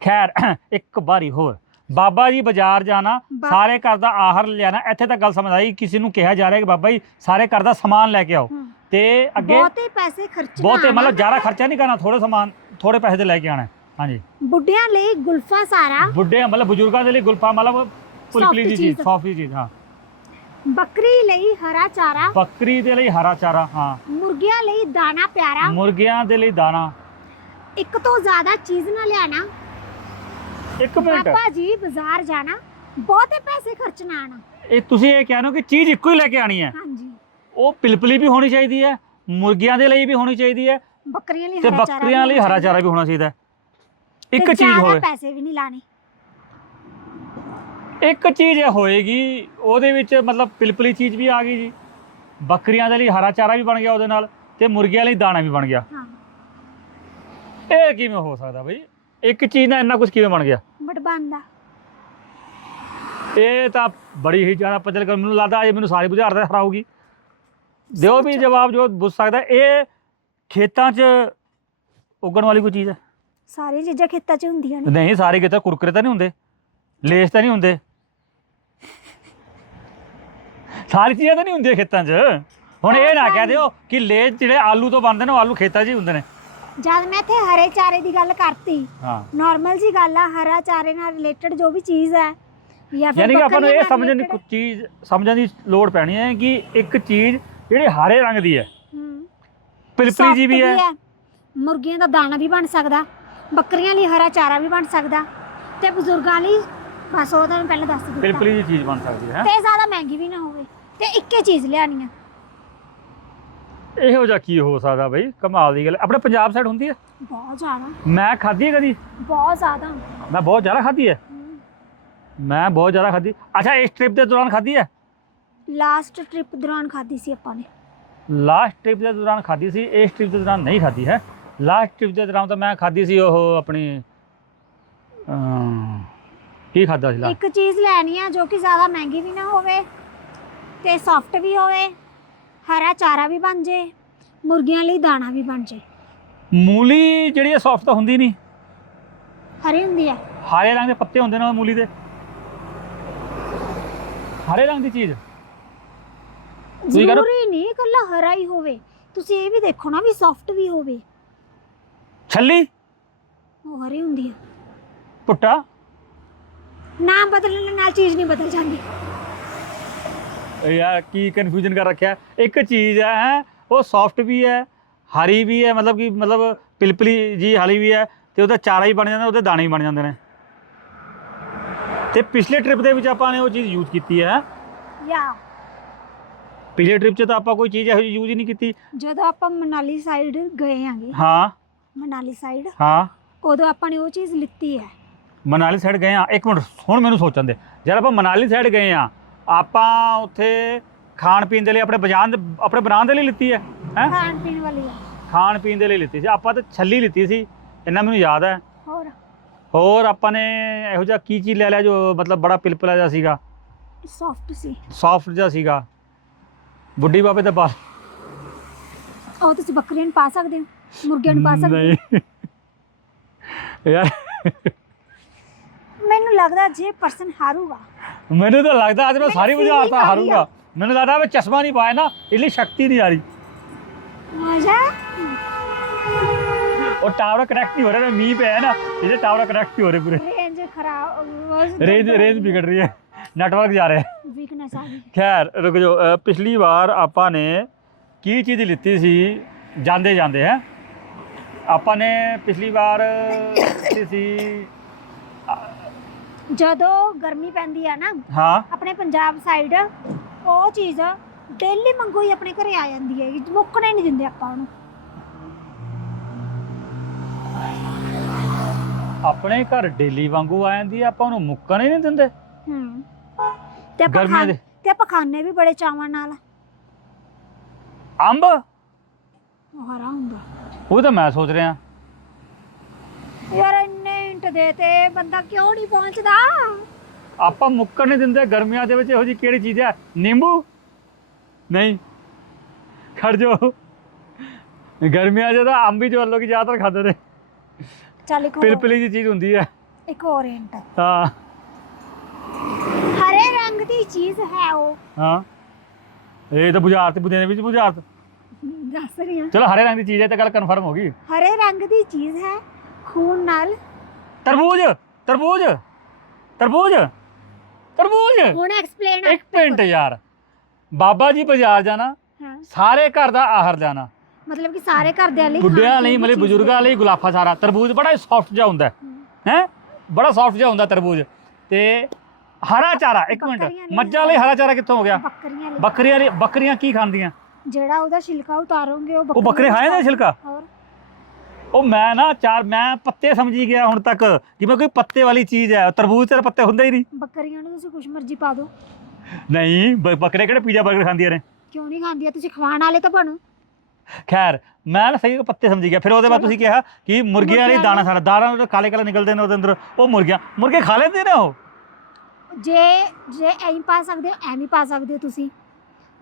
B: ਖੈਰ ਇੱਕ ਵਾਰੀ ਹੋਰ। ਬਾਬਾ ਜੀ ਬਾਜ਼ਾਰ ਜਾਣਾ
A: ਬਾ-
B: ਸਾਰੇ ਘਰ ਦਾ ਆਹਾਰ ਲਿਆਣਾ ਇੱਥੇ ਤੱਕ ਗੱਲ ਸਮਝ ਆਈ ਕਿਸੇ ਨੂੰ ਕਿਹਾ ਜਾ ਰਿਹਾ ਕਿ ਬਾਬਾ ਜੀ ਸਾਰੇ ਘਰ ਦਾ ਸਮਾਨ ਲੈ ਕੇ ਆਓ।
A: ਹਮ।
B: ਤੇ ਅੱਗੇ
A: ਬਹੁਤੇ ਪੈਸੇ ਖਰਚਣਾ
B: ਬਹੁਤੇ। ਮਤਲਬ ਜ਼ਿਆਦਾ ਖਰਚਾ ਨਹੀਂ ਕਰਨਾ ਥੋੜੇ ਸਮਾਨ ਥੋੜੇ ਪੈਸੇ ਤੇ ਲੈ ਕੇ ਆਣਾ। ਹੈ। ਹਾਂਜੀ।
A: ਬੁੱਢਿਆਂ ਲਈ ਗੁਲਫਾ ਸਾਰਾ।
B: ਬੁੱਢੇ ਮਤਲਬ ਬਜ਼ੁਰਗਾਂ ਦੇ ਲਈ ਗੁਲਫਾ ਮਤਲਬ ਦੀ ਚੀਜ਼
A: ਚੀਜ਼।
B: ਸੌਫਟ ਚੀਜ਼ ਹਾਂ।
A: ਬੱਕਰੀ ਲਈ ਹਰਾ ਚਾਰਾ।
B: ਬੱਕਰੀ ਦੇ ਲਈ ਹਰਾ ਚਾਰਾ ਹਾਂ।
A: ਮੁਰਗੀਆਂ ਲਈ ਦਾਣਾ ਪਿਆਰਾ।
B: ਮੁਰਗੀਆਂ ਦੇ ਲਈ ਦਾਣਾ।
A: ਇੱਕ ਤੋਂ ਜ਼ਿਆਦਾ ਚੀਜ਼ ਨਾ ਲਿਆਣਾ।
B: ਇੱਕ ਮਿੰਟ।
A: ਪਾਪਾ ਜੀ ਬਾਜ਼ਾਰ ਜਾਣਾ। ਬਹੁਤੇ ਪੈਸੇ ਖਰਚਣਾ ਆਣਾ।
B: ਇਹ ਤੁਸੀਂ ਇਹ ਕਹਿ ਰਹੇ ਹੋ ਕਿ ਚੀਜ਼ ਇੱਕੋ ਹੀ ਲੈ ਕੇ ਆਣੀ ਹੈ?
A: ਹਾਂਜੀ।
B: ਉਹ ਪਿਲਪਲੀ ਵੀ ਹੋਣੀ ਚਾਹੀਦੀ ਹੈ ਮੁਰਗੀਆਂ ਦੇ ਲਈ ਵੀ ਹੋਣੀ ਚਾਹੀਦੀ ਹੈ
A: ਬੱਕਰੀਆਂ ਲਈ
B: ਤੇ
A: ਹਰਾ ਚਾਰਾ
B: ਬੱਕਰੀਆਂ ਲਈ ਹਰਾ ਚਾਰਾ ਵੀ ਹੋਣਾ ਚਾਹੀਦਾ ਇੱਕ ਚੀਜ਼ ਹੋਵੇ
A: ਪੈਸੇ ਵੀ ਨਹੀਂ ਲਾਣੇ।
B: ਇੱਕ ਚੀਜ਼ ਇਹ ਹੋਏਗੀ ਉਹਦੇ ਵਿੱਚ ਮਤਲਬ ਪਿਲਪਲੀ ਚੀਜ਼ ਵੀ ਆ ਗਈ ਜੀ। ਬੱਕਰੀਆਂ ਦੇ ਲਈ ਹਰਾ ਚਾਰਾ ਵੀ ਬਣ ਗਿਆ ਉਹਦੇ ਨਾਲ ਤੇ ਮੁਰਗੀਆਂ ਲਈ ਦਾਣਾ ਵੀ ਬਣ ਗਿਆ।
A: ਹਾਂ।
B: ਇਹ ਕਿਵੇਂ ਹੋ ਸਕਦਾ ਬਈ? ਇੱਕ ਚੀਜ਼ ਨਾਲ ਇੰਨਾ ਕੁਝ ਕਿਵੇਂ ਬਣ ਗਿਆ?
A: ਬਟ ਬੰਦਾ
B: ਇਹ ਤਾਂ ਬੜੀ ਹੀ ਜ਼ਿਆਦਾ ਪਜਲ ਕਰ ਮੈਨੂੰ ਲੱਗਦਾ ਇਹ ਮੈਨੂੰ ਸਾਰੀ ਬੁਝਾਰਤ ਹਰਾਊਗੀ। ਦਿਓ ਵੀ ਜਵਾਬ ਜੋ ਬੁੱਝ ਸਕਦਾ। ਇਹ ਖੇਤਾਂ 'ਚ ਉੱਗਣ ਵਾਲੀ ਕੋਈ ਚੀਜ਼ ਹੈ?
A: ਸਾਰੀਆਂ ਚੀਜ਼ਾਂ ਖੇਤਾਂ 'ਚ ਹੁੰਦੀਆਂ ਨੇ।
B: ਨਹੀਂ ਸਾਰੇ ਕਿਤੇ ਕੁਰਕਰੇ ਤਾਂ ਨਹੀਂ ਹੁੰਦੇ। ਲੇਸ ਤਾਂ ਨਹੀਂ ਹੁੰਦੇ। ਸਾਰੀ ਚੀਜ਼ਾਂ ਤਾਂ ਨਹੀਂ ਹੁੰਦੀਆਂ ਖੇਤਾਂ 'ਚ। ਹੁਣ ਇਹ ਨਾ ਕਹਿ ਦਿਓ ਕਿ ਲੇਸ ਜਿਹੜੇ ਆਲੂ ਤੋਂ ਬਣਦੇ ਨੇ ਉਹ ਆਲੂ ਖੇਤਾਂ 'ਚ ਹੀ ਹੁੰਦੇ ਨੇ।
A: ਜਦ ਮੈਂ ਇੱਥੇ ਹਰੇ ਚਾਰੇ ਦੀ ਗੱਲ ਕਰਤੀ
B: ਹਾਂ।
A: ਨਾਰਮਲ ਜੀ ਗੱਲ ਆ ਹਰਾ ਚਾਰੇ ਨਾਲ ਰਿਲੇਟਡ ਜੋ ਵੀ ਚੀਜ਼ ਹੈ ਜਾਂ ਫਿਰ
B: ਯਾਨੀ ਕਿ ਆਪਾਂ ਨੂੰ ਇਹ
A: ਬੱਕਰੀਆਂ
B: ਸਮਝਣ ਦੀ
A: related-
B: ਕੁਝ ਚੀਜ਼ ਸਮਝਣ ਦੀ ਲੋੜ ਪੈਣੀ ਹੈ ਕਿ ਇੱਕ ਚੀਜ਼ ਜਿਹੜੀ ਹਰੇ ਰੰਗ ਦੀ ਹੈ।
A: ਹੂੰ।
B: ਪਿਲਪਲੀ ਜੀ ਵੀ ਹੈ।
A: ਮੁਰਗੀਆਂ ਦਾ ਦਾਣਾ ਵੀ ਬਣ ਸਕਦਾ ਬੱਕਰੀਆਂ ਲਈ ਹਰਾ ਚਾਰਾ ਵੀ ਬਣ ਸਕਦਾ ਤੇ ਬਜ਼ੁਰਗਾਂ ਲਈ ਬਸ ਉਹ ਤੁਹਾਨੂੰ ਪਹਿਲਾਂ ਦੱਸ ਦਿੱਤਾ।
B: ਪਿਲਪਲੀ ਜੀ ਚੀਜ਼ ਬਣ ਸਕਦੀ ਹੈ।
A: ਤੇ ਜ਼ਿਆਦਾ ਮਹਿੰਗੀ ਵੀ ਨਾ ਹੋਵੇ। ਤੇ ਇੱਕੇ ਚੀਜ਼ ਲਿਆਣੀ ਆ।
B: ਇਹੋ ਜਿਹਾ ਕੀ ਹੋ ਸਕਦਾ ਬਈ? ਕਮਾਲ ਦੀ ਗੱਲ। ਆਪਣੇ ਪੰਜਾਬ ਸਾਈਡ ਹੁੰਦੀ ਹੈ
A: ਬਹੁਤ ਜ਼ਿਆਦਾ।
B: ਮੈਂ ਖਾਧੀ ਹੈ ਕਦੀ?
A: ਬਹੁਤ ਜ਼ਿਆਦਾ।
B: ਮੈਂ ਬਹੁਤ ਜ਼ਿਆਦਾ ਖਾਧੀ ਹੈ।
A: ਹਮ।
B: ਮੈਂ ਬਹੁਤ ਜ਼ਿਆਦਾ ਖਾਧੀ। ਅੱਛਾ ਇਸ ਟ੍ਰਿਪ ਦੇ ਦੌਰਾਨ ਖਾਧੀ ਹੈ
A: ਲਾਸਟ ਟ੍ਰਿਪ ਦੌਰਾਨ ਖਾਧੀ ਸੀ ਆਪਾਂ ਨੇ।
B: ਲਾਸਟ ਟ੍ਰਿਪ ਦੇ ਦੌਰਾਨ ਖਾਧੀ ਸੀ ਇਸ ਟ੍ਰਿਪ ਦੇ ਦੌਰਾਨ ਨਹੀਂ ਖਾਧੀ ਹੈ? ਲਾਸਟ ਟ੍ਰਿਪ ਦੇ ਦੌਰਾਨ ਤਾਂ ਮੈਂ ਖਾਧੀ ਸੀ ਉਹ ਆਪਣੀ ਅਮ, ਕੀ ਖਾਧਾ ਸੀ last?
A: ਇੱਕ ਚੀਜ਼ ਲੈਣੀ ਆ ਜੋ ਕਿ ਜ਼ਿਆਦਾ ਮਹਿੰਗੀ ਵੀ ਨਾ ਹੋਵੇ। ਤੇ ਸੌਫਟ ਵੀ ਹੋਵੇ ਹਰਾ ਚਾਰਾ ਵੀ ਬਣ ਜੇ ਮੁਰਗੀਆਂ ਲਈ ਦਾਣਾ ਵੀ ਬਣ ਜੇ।
B: ਮੂਲੀ ਜਿਹੜੀ ਹੈ ਸੌਫਟ ਤਾਂ ਹੁੰਦੀ ਨਹੀਂ।
A: ਹਰੀ ਹੁੰਦੀ ਆ?
B: ਹਰੇ ਰੰਗ ਦੇ ਪੱਤੇ ਹੁੰਦੇ ਨੇ ਉਹ ਮੂਲੀ ਦੇ। ਹਰੇ ਰੰਗ ਦੀ ਚੀਜ਼। ਤੁਸੀਂ ਕਹਿ ਰਹੇ ਹੋ-
A: ਜ਼ਰੂਰੀ ਨਹੀਂ ਇਕੱਲਾ ਹਰਾ ਹੀ ਹੋਵੇ। ਤੁਸੀਂ ਇਹ ਵੀ ਦੇਖੋ ਨਾ ਵੀ ਸੌਫਟ ਵੀ ਹੋਵੇ।
B: ਛੱਲੀ।
A: ਉਹ ਹਰੀ ਹੁੰਦੀ ਆ।
B: ਪੁੱਟਾ
A: ਨਾਮ ਬਦਲਣ ਨਾਲ ਚੀਜ਼ ਨਹੀਂ ਬਦਲ ਜਾਂਦੀ।
B: ਯਾਰ ਕੀ ਕਨਫਿਊਜ਼ਨ ਕਰ ਰੱਖਿਆ? ਇੱਕ ਚੀਜ਼ ਹੈ ਹੈਂ, ਉਹ ਸੌਫਟ ਵੀ ਹੈ ਹਰੀ ਵੀ ਹੈ ਮਤਲਬ ਕਿ ਮਤਲਬ ਪਿਲਪਲੀ ਜੀ ਹਰੀ ਵੀ ਹੈ ਤੇ ਉਹਦਾ ਚਾਰਾ ਹੀ ਬਣ ਜਾਂਦਾ ਉਹਦੇ ਦਾਣੇ ਹੀ ਬਣ ਜਾਂਦੇ ਨੇ। ਤੇ ਪਿਛਲੇ ਟ੍ਰਿਪ ਦੇ ਵਿੱਚ ਆਪਾਂ ਨੇ ਉਹ ਚੀਜ਼ ਯੂਜ਼ ਕੀਤੀ ਹੈ
A: ਯਾ।
B: ਪਿਛਲੇ ਟ੍ਰਿਪ 'ਚ ਤਾਂ ਆਪਾਂ ਕੋਈ ਚੀਜ਼ ਇਹੋ ਜਿਹੀ ਯੂਜ਼ ਹੀ ਨਹੀਂ ਕੀਤੀ।
A: ਜਦੋਂ ਆਪਾਂ ਮਨਾਲੀ ਸਾਈਡ ਗਏ ਆਂਗੇ
B: ਹਾਂ।
A: ਮਨਾਲੀ ਸਾਈਡ
B: ਹਾਂ।
A: ਉਦੋਂ ਆਪਾਂ ਨੇ ਉਹ ਚੀਜ਼ ਲਿੱਤੀ ਹੈ।
B: ਮਨਾਲੀ ਸਾਈਡ ਗਏ ਆ ਇੱਕ ਮਿੰਟ ਹੁਣ ਮੈਨੂੰ ਸੋਚਣ ਦੇ। ਜਦ ਆਪਾਂ ਮਨਾਲੀ ਸਾਈਡ ਗਏ ਆ ਆਪਾਂ ਉੱਥੇ ਖਾਣ ਪੀਣ ਦੇ ਲਈ ਆਪਣੇ ਬਜਾਨ ਆਪਣੇ ਬਣਾਉਣ ਦੇ ਲਈ ਲਿੱਤੀ ਹੈ ਹੈ?
A: ਖਾਣ ਪੀਣ ਵਾਲੀ ਆ।
B: ਖਾਣ ਪੀਣ ਦੇ ਲਈ ਲਿੱਤੀ ਸੀ। ਆਪਾਂ ਤਾਂ ਛੱਲੀ ਲਿੱਤੀ ਸੀ। ਇੰਨਾ ਮੈਨੂੰ ਯਾਦ ਹੈ।
A: ਹੋਰ?
B: ਹੋਰ ਆਪਾਂ ਨੇ ਇਹੋ ਜਿਹਾ ਕੀ ਚੀਜ਼ ਲੈ ਲਿਆ ਜੋ ਮਤਲਬ ਬੜਾ ਪਿਲਪਲਾ ਜਿਹਾ ਸੀਗਾ?
A: ਸੌਫਟ ਸੀ।
B: ਸੌਫਟ ਜਿਹਾ ਸੀਗਾ। ਬੁੱਢੀ ਬਾਬੇ ਦਾ ਬਾਲ
A: ਉਹ ਤੁਸੀਂ ਬੱਕਰੀਆਂ ਨੂੰ ਪਾ ਸਕਦੇ ਹੋ? ਮੁਰਗਿਆਂ ਨੂੰ ਪਾ ਸਕਦੇ ਹੋ?
B: ਨਹੀਂ। ਯਾਰ
A: ਮੈਨੂੰ ਲੱਗਦਾ ਜੇ ਪਰਸਨ ਹਾਰੂਗਾ।
B: ਮੈਨੂੰ ਤਾਂ ਲੱਗਦਾ ਅੱਜ ਮੈਂ ਸਾਰੀ
A: feeling
B: ਬੁਝਾਰਤਾਂ
A: ਆ ਰਹੀ
B: ਹਾਰੂੰਗਾ। ਮੈਨੂੰ ਲੱਗਦਾ ਮੈਂ ਚਸ਼ਮਾ ਨਹੀਂ ਪਾਇਆ ਨਾ ਇਹਲੀ ਸ਼ਕਤੀ ਨਹੀਂ ਆ ਰਹੀ।
A: ਮਜ਼ਾ।
B: ਉਹ ਟਾਵਰ ਕਨੈਕਟ ਨਹੀਂ ਹੋ ਰਿਹਾ ਨਾ ਮੀਂਹ ਪਿਆ ਹੈ ਨਾ ਇਹਦੇ ਟਾਵਰ ਕਨੈਕਟ ਨਹੀਂ ਹੋ ਰਹੇ ਪੂਰੇ।
A: ਰੇਂਜ ਖਰਾਬ
B: ਰੇਂਜ ਰੇਂਜ ਵਿਗੜ ਰਹੀ ਹੈ। ਨੈਟਵਰਕ ਜਾ ਰਿਹਾ। ਹੈ
A: ਵੀਕਨੈਸ ਆ ਗਈ।
B: ਖੈਰ ਰੁਕ ਜਾਓ। ਅ, ਪਿਛਲੀ ਵਾਰ ਆਪਾਂ ਨੇ ਕੀ ਚੀਜ਼ ਲਿੱਤੀ ਸੀ? ਜਾਂਦੇ ਜਾਂਦੇ ਹੈ? ਆਪਾਂ ਨੇ ਪਿਛਲੀ ਵਾਰ ਲਿੱਤੀ ਸੀ
A: ਜਦੋਂ ਗਰਮੀ ਪੈਂਦੀ ਆ ਨਾ
B: ਹਾਂ।
A: ਆਪਣੇ ਪੰਜਾਬ ਸਾਈਡ ਉਹ ਚੀਜ਼ ਡੇਲੀ ਮੰਗੋ ਹੀ ਆਪਣੇ ਘਰੇ ਆ ਜਾਂਦੀ ਹੈ ਮੁੱਕਣੇ ਨਹੀਂ ਦਿੰਦੇ ਆਪਾਂ ਉਹਨੂੰ।
B: ਆਪਣੇ ਘਰ ਡੇਲੀ ਵਾਂਗੂ ਆ ਜਾਂਦੀ ਹੈ ਆਪਾਂ ਉਹਨੂੰ ਮੁੱਕਣ ਹੀ ਨਹੀਂ ਦਿੰਦੇ।
A: ਹੂੰ। ਤੇ ਆਪਾਂ
B: ਗਰਮੀਆਂ
A: ਖਾਣ
B: ਦੇ-
A: ਤੇ ਆਪਾਂ ਖਾਣੇ ਵੀ ਬੜੇ ਚਾਵਾਂ ਨਾਲ।
B: ਅੰਬ?
A: ਉਹ ਹਰਾ ਹੁੰਦਾ
B: ਉਹ ਤਾਂ ਮੈਂ ਸੋਚ ਰਿਹਾ।
A: ਯਾਰ ਇੰਨੇ ਇੰਟ ਦੇ ਤੇ ਬੰਦਾ ਕਿਉਂ ਨਹੀਂ ਪਹੁੰਚਦਾ?
B: ਆਪਾਂ ਮੁੱਕਣ ਨਹੀਂ ਦਿੰਦੇ ਗਰਮੀਆਂ ਦੇ ਵਿੱਚ ਇਹੋ ਜੀ ਕਿਹੜੀ ਚੀਜ਼ ਹੈ? ਨਿੰਬੂ? ਨਹੀਂ। ਖੜ ਜੋ ਗਰਮੀਆਂ 'ਚ ਤਾਂ ਅੰਬ ਹੀ ਜੋ ਲੋਕੀ ਜ਼ਿਆਦਾਤਰ ਖਾਂਦੇ ਨੇ।
A: ਚੱਲ ਇੱਕ ਹੋਰ
B: ਪਿਲਪਲੀ ਜੀ ਚੀਜ਼ ਹੁੰਦੀ ਹੈ।
A: ਇੱਕ ਹੋਰ ਹਿੰਟ।
B: ਹਾਂ।
A: ਹਰੇ ਰੰਗ ਦੀ ਚੀਜ਼ ਹੈ ਉਹ।
B: ਹਾਂ। ਇਹ ਤਾਂ ਬੁਝਾਰਤ ਬੁਝੇ ਦੇ ਵਿੱਚ ਬੁਝਾਰਤ।
A: ਦੱਸ ਰਹੀ ਹਾਂ।
B: ਚਲੋ ਹਰੇ ਰੰਗ ਦੀ ਚੀਜ਼ ਹੈ ਤਾਂ ਗੱਲ ਕਨਫਰਮ ਹੋ ਗਈ।
A: ਹਰੇ ਰੰਗ ਦੀ ਚੀਜ਼ ਹੈ ਖੂਨ ਨਾਲ
B: ਤਰਬੂਜ ਤਰਬੂਜ ਤਰਬੂਜ ਤਰਬੂਜ।
A: ਹੁਣ ਐਕਸਪਲੇਨ
B: ਇੱਕ ਮਿੰਟ ਯਾਰ। ਬਾਬਾ ਜੀ ਬਾਜ਼ਾਰ ਜਾਣਾ
A: ਹਾਂ।
B: ਸਾਰੇ ਘਰ ਦਾ ਆਹਾਰ ਜਾਣਾ।
A: ਮਤਲਬ ਕਿ ਸਾਰੇ ਘਰਦਿਆਂ ਲਈ
B: ਬੁੱਢਿਆਂ ਲਈ
A: ਦੀ
B: ਮਤਲਬ ਬਜ਼ੁਰਗਾਂ ਲਈ ਗੁਲਾਫਾ ਸਾਰਾ। ਤਰਬੂਜ ਬੜਾ ਸੌਫਟ ਜਿਹਾ ਹੁੰਦਾ ਹੈ। ਹੈ। ਬੜਾ ਸੌਫਟ ਜਿਹਾ ਹੁੰਦਾ ਤਰਬੂਜ। ਤੇ ਹਰਾ ਚਾਰਾ ਇੱਕ ਮਿੰਟ। ਮੱਝਾਂ ਲਈ ਹਰਾ ਚਾਰਾ ਕਿੱਥੋਂ ਹੋ ਗਿਆ?
A: ਬੱਕਰੀਆਂ ਲਈ।
B: ਬੱਕਰੀਆਂ ਕੀ ਖਾਂਦੀਆਂ?
A: ਜਿਹੜਾ ਉਹਦਾ ਛਿਲਕਾ ਉਤਾਰੋਗੇ ਉਹ
B: ਉਹ ਬੱਕਰੇ ਖਾਏ ਨੇ ਛਿਲਕਾ?
A: ਹੋਰ।
B: ਉਹ ਮੈਂ ਨਾ ਚਾਰ ਮੈਂ ਪੱਤੇ ਸਮਝੀ ਗਿਆ ਹੁਣ ਤੱਕ। ਜਿਵੇਂ ਕੋਈ ਪੱਤੇ ਵਾਲੀ ਚੀਜ਼ ਹੈ ਤਰਬੂਜ ਤੇ ਪੱਤੇ ਹੁੰਦੇ ਹੀ ਨਹੀਂ।
A: ਬੱਕਰੀਆਂ ਨੂੰ ਤੁਸੀਂ ਕੁਝ ਮਰਜ਼ੀ ਪਾ ਦਿਓ।
B: ਨਹੀਂ ਬ- ਬੱਕਰੇ ਕਿਹੜੇ ਪੀਜ਼ਾ 버ਗਰ ਖਾਂਦੀਆਂ ਨੇ?
A: ਕਿਉਂ ਨਹੀਂ ਖਾਂਦੀਆਂ? ਤੁਸੀਂ ਖਵਾਉਣ ਵਾਲੇ ਤਾਂ ਬਣੋ।
B: ਖੈਰ ਮੈਂ ਨਾ ਸਹੀ ਪੱਤੇ ਸਮਝੀ ਗਿਆ। ਫਿਰ ਉਹਦੇ ਬਾਅਦ। ਤੁਸੀਂ ਕਿਹਾ ਕਿ ਮੁਰਗੀਆਂ
A: ਮੁਰਗੀਆਂ
B: ਦਾਣਾ ਸਾਰਾ ਦਾਣਾ ਉਹਦੇ ਕਾਲੇ ਕਾਲੇ ਨਿਕਲਦੇ ਨੇ ਉਹਦੇ ਅੰਦਰ। ਉਹ ਮੁਰਗੀਆਂ ਮੁਰਗੇ ਖਾ ਲੈਂਦੇ ਨੇ ਉਹ?
A: ਜੇ ਜੇ ਐਂ ਪਾ ਸਕਦੇ ਹੋ ਐਵੇਂ ਪਾ ਸਕਦੇ ਹੋ ਤੁਸੀਂ।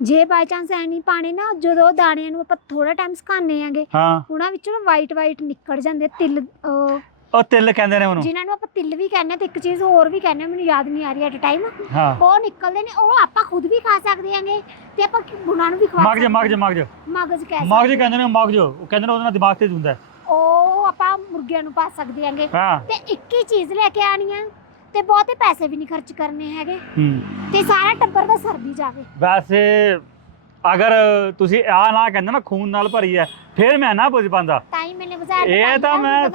A: ਜੇ ਬਾਈ ਚਾਂਸ ਐ ਨਹੀਂ ਪਾਣੇ ਨਾ ਜਦੋਂ ਦਾਣਿਆਂ ਨੂੰ ਆਪਾਂ ਥੋੜਾ ਟਾਈਮ ਸੁਕਾਉਂਦੇ ਆਂਗੇ
B: ਹਾਂ।
A: ਉਹਨਾਂ ਵਿੱਚੋਂ ਨਾ ਵਾਈਟ ਵਾਈਟ ਨਿਕਲ ਜਾਂਦੇ ਤਿਲ ਅਹ,
B: ਉਹ ਤਿਲ ਕਹਿੰਦੇ ਨੇ ਉਹਨੂੰ।
A: ਜਿਨ੍ਹਾਂ ਨੂੰ ਆਪਾਂ ਤਿਲ ਵੀ ਕਹਿੰਦੇ ਤੇ ਇੱਕ ਚੀਜ਼ ਹੋਰ ਵੀ ਕਹਿੰਦੇ ਮੈਨੂੰ ਯਾਦ ਨਹੀਂ ਆ ਰਹੀ ਐਟ ਟਾਈਮ
B: ਹਾਂ।
A: ਉਹ ਨਿਕਲਦੇ ਨੇ ਉਹ ਆਪਾਂ ਖੁਦ ਵੀ ਖਾ ਸਕਦੇ ਆਂਗੇ ਤੇ ਆਪਾਂ ਉਹਨਾਂ ਨੂੰ ਵੀ ਖਵਾ
B: ਮਗਜ ਮਗਜ ਮਗਜ।
A: ਮਗਜ ਕਹਿ
B: ਮਗਜ ਕਹਿੰਦੇ ਨੇ ਮਗਜ। ਉਹ ਕਹਿੰਦੇ ਨੇ ਉਹਦੇ ਨਾਲ ਦਿਮਾਗ ਤੇਜ਼ ਹੁੰਦਾ। ਹੈ।
A: ਉਹ ਆਪਾਂ ਮੁਰਗਿਆਂ ਨੂੰ ਪਾ ਸਕਦੇ ਆਂਗੇ।
B: ਹਾਂ।
A: ਤੇ ਇੱਕ ਹੀ ਚੀਜ਼ ਲੈ ਕੇ ਆਣੀ ਆ ਤੇ ਬਹੁਤੇ ਪੈਸੇ ਵੀ ਨਹੀਂ ਖਰਚ ਕਰਨੇ ਹੈਗੇ।
B: ਹੂੰ।
A: ਤੇ ਸਾਰਾ ਟੱਬਰ ਦਾ ਸਰਦੀ ਜਾਵੇ।
B: ਵੈਸੇ ਅਗਰ ਤੁਸੀਂ ਆ ਨਾ ਕਹਿੰਦੇ ਨਾ ਖੂਨ ਨਾਲ ਭਰੀ ਹੈ ਫਿਰ ਮੈਂ ਨਾ ਪੁੱਛ ਪਾਂਦਾ
A: ਤਾਂ ਹੀ ਮੈਨੇ ਬਾਜ਼ਾਰ
B: ਇਹ ਤਾਂ ਮੈਂ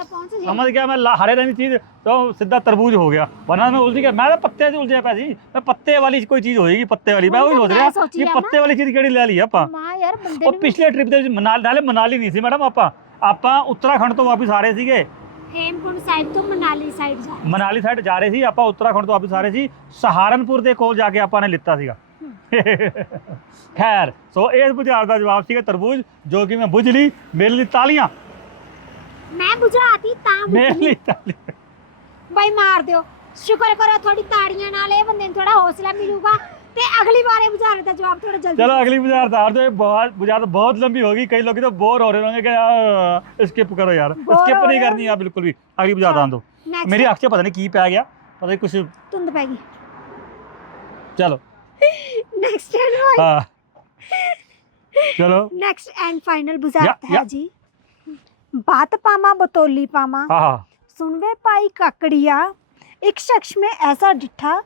B: ਸਮਝ ਗਿਆ ਮੈਂ ਲਾ- ਹਰੇ ਰੰਗ ਦੀ ਚੀਜ਼ ਤਾਂ ਸਿੱਧਾ ਤਰਬੂਜ ਹੋ ਗਿਆ। ਵਰਨਾ ਮੈਂ ਉਲਝ ਗਿਆ। ਮੈਂ ਤਾਂ ਪੱਤੇ 'ਚ ਉਲਝਿਆ ਪਿਆ ਸੀ। ਮੈਂ ਪੱਤੇ ਵਾਲੀ ਕੋਈ ਚੀਜ਼ ਹੋਏਗੀ ਪੱਤੇ ਵਾਲੀ। ਮੈਂ ਉਹ
A: ਉਹੀ
B: ਸੋਚ ਰਿਹਾ
A: ਸੋਚੀ
B: ਕਿ
A: ਆ ਨਾ।
B: ਪੱਤੇ ਵਾਲੀ ਚੀਜ਼ ਕਿਹੜੀ ਲੈ ਲਈ ਆਪਾਂ?
A: ਮਾਂ ਯਾਰ ਬੰਦੇ
B: ਉਹ
A: ਨੂੰ
B: ਪਿਛਲੇ ਟ੍ਰਿਪ ਦੇ ਵਿੱਚ ਮਨਾਲੀ ਨਾਲੇ ਮਨਾਲੀ ਨਹੀਂ ਸੀ ਮੈਡਮ ਆਪਾਂ। ਆਪਾਂ ਉੱਤਰਾਖੰਡ ਤੋਂ ਵਾਪਸ ਆ ਰਹੇ ਸੀਗੇ।
A: ਹੇਮਕੁੰਡ ਸਾਹਿਬ ਤੋਂ ਮਨਾਲੀ ਸਾਈਡ ਜਾ
B: ਮਨਾਲੀ ਸਾਈਡ ਜਾ ਰਹੇ ਸੀ ਆਪਾਂ ਉੱਤਰਾਖੰਡ ਤੋਂ ਵਾਪਸ ਆ ਰਹੇ ਸੀ। ਸਹਾਰਨਪੁਰ ਦੇ ਕੋਲ ਜਾ ਕੇ ਆਪਾਂ ਨੇ ਲਿੱਤਾ ਸੀਗਾ। ਖੈਰ ਸੋ ਇਸ ਬੁਝਾਰ ਦਾ ਜਵਾਬ ਸੀਗਾ ਤਰਬੂਜ ਜੋ ਕਿ ਮੈਂ ਬੁਝ ਲਈ ਮੇਰੇ ਲਈ ਤਾਲੀਆਂ।
A: ਮੈਂ ਬੁਝਾਤੀ ਤਾਂ
B: ਮੇਰੇ। ਲਈ। ਤਾਲੀਆਂ।
A: ਬਾਈ ਮਾਰ ਦਿਓ। ਸ਼ੁਕਰ ਕਰੋ ਥੋੜੀ ਤਾੜੀਆਂ ਨਾਲ ਇਹ ਬੰਦੇ ਨੂੰ ਥੋੜਾ ਹੌਸਲਾ ਮਿਲੂਗਾ। सकते हैं अगली बार ये बुझारत का जवाब थोड़ा जल्दी।
B: चलो अगली बुझारत यार तो ये बहुत बुझारत बहुत लंबी होगी। कई लोग तो बोर हो रहे होंगे कि यार स्किप करो यार। स्किप नहीं करनी यार बिल्कुल भी। अगली बुझारत दो
A: हाँ,
B: मेरी आँखें पता नहीं की पे आ गया। पता नहीं कुछ
A: धुंध पै गई।
B: चलो।
A: नेक्स्ट एंड
B: हाँ। चलो।
A: नेक्स्ट एंड
B: फाइनल
A: बुझारत
B: है
A: जी। बात पामा बतोली पामा।
B: हाँ, हाँ।
A: सुनवे पाई काकड़िया एक शख्स में ऐसा डिठा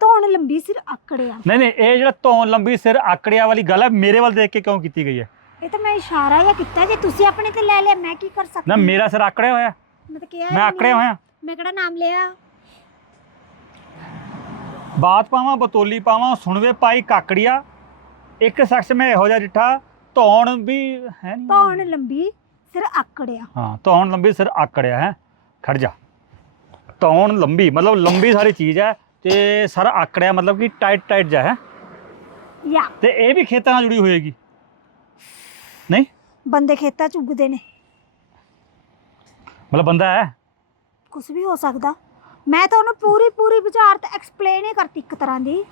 A: ਧੌਣ ਲੰਬੀ ਸਿਰ ਆਕੜਿਆ।
B: ਨਹੀਂ ਨਹੀਂ ਇਹ ਜਿਹੜਾ ਧੌਣ ਲੰਬੀ ਸਿਰ ਆਕੜਿਆ ਵਾਲੀ ਗੱਲ ਹੈ ਮੇਰੇ ਵੱਲ ਦੇਖ ਕੇ ਕਿਉਂ ਕੀਤੀ ਗਈ ਹੈ?
A: ਇਹ ਤਾਂ ਮੈਂ ਇਸ਼ਾਰਾ ਜਾਂ ਕੀਤਾ ਜੇ ਤੁਸੀਂ ਆਪਣੇ ਤੇ ਲੈ ਲਿਆ ਮੈਂ ਕੀ ਕਰ ਸਕਦੀ
B: ਨਾ ਮੇਰਾ ਸਿਰ ਆਕੜਿਆ ਹੋਇਆ
A: ਮੈਂ ਤਾਂ ਕਿਹਾ
B: ਮੈਂ ਆਕੜਿਆ ਹੋਇਆ।
A: ਮੈਂ ਕਿਹੜਾ ਨਾਮ ਲਿਆ?
B: ਬਾਤ ਪਾਵਾਂ ਬਤੋਲੀ ਪਾਵਾਂ ਸੁਣਵੇ ਪਾਈ ਕਾਕੜੀਆ ਇੱਕ ਸ਼ਖਸ ਮੈਂ ਇਹੋ ਜਿਹਾ ਡਿੱਠਾ ਧੌਣ ਵੀ ਹੈ ਨਹੀਂ।
A: ਧੌਣ ਲੰਬੀ ਸਿਰ ਆਕੜਿਆ।
B: ਹਾਂ ਧੌਣ ਲੰਬੀ ਸਿਰ ਆਕੜਿਆ ਹੈ। ਖੜ ਜਾ। ਧੌਣ ਲੰਬੀ ਮਤਲਬ ਲੰਬੀ ਸਾਰੀ ਚੀਜ਼ ਹੈ ਤੇ ਸਰ ਆਕੜਿਆ ਮਤਲਬ ਕਿ ਟਾਈਟ ਟਾਈਟ ਜਾ ਹੈ।
A: ਯਾ।
B: ਤੇ ਇਹ ਵੀ ਖੇਤਾਂ ਨਾਲ ਜੁੜੀ ਹੋਏਗੀ? ਨਹੀਂ?
A: ਬੰਦੇ ਖੇਤਾਂ ਚ ਉਗਦੇ ਨੇ।
B: ਮਤਲਬ ਬੰਦਾ ਹੈ?
A: ਕੁਝ ਵੀ ਹੋ ਸਕਦਾ। ਮੈਂ ਤੁਹਾਨੂੰ ਪੂਰੀ ਪੂਰੀ ਵਿਚਾਰਤ ਐਕਸਪਲੇਨ ਹੀ ਕਰਤੀ ਇੱਕ ਤਰ੍ਹਾਂ ਦੀ।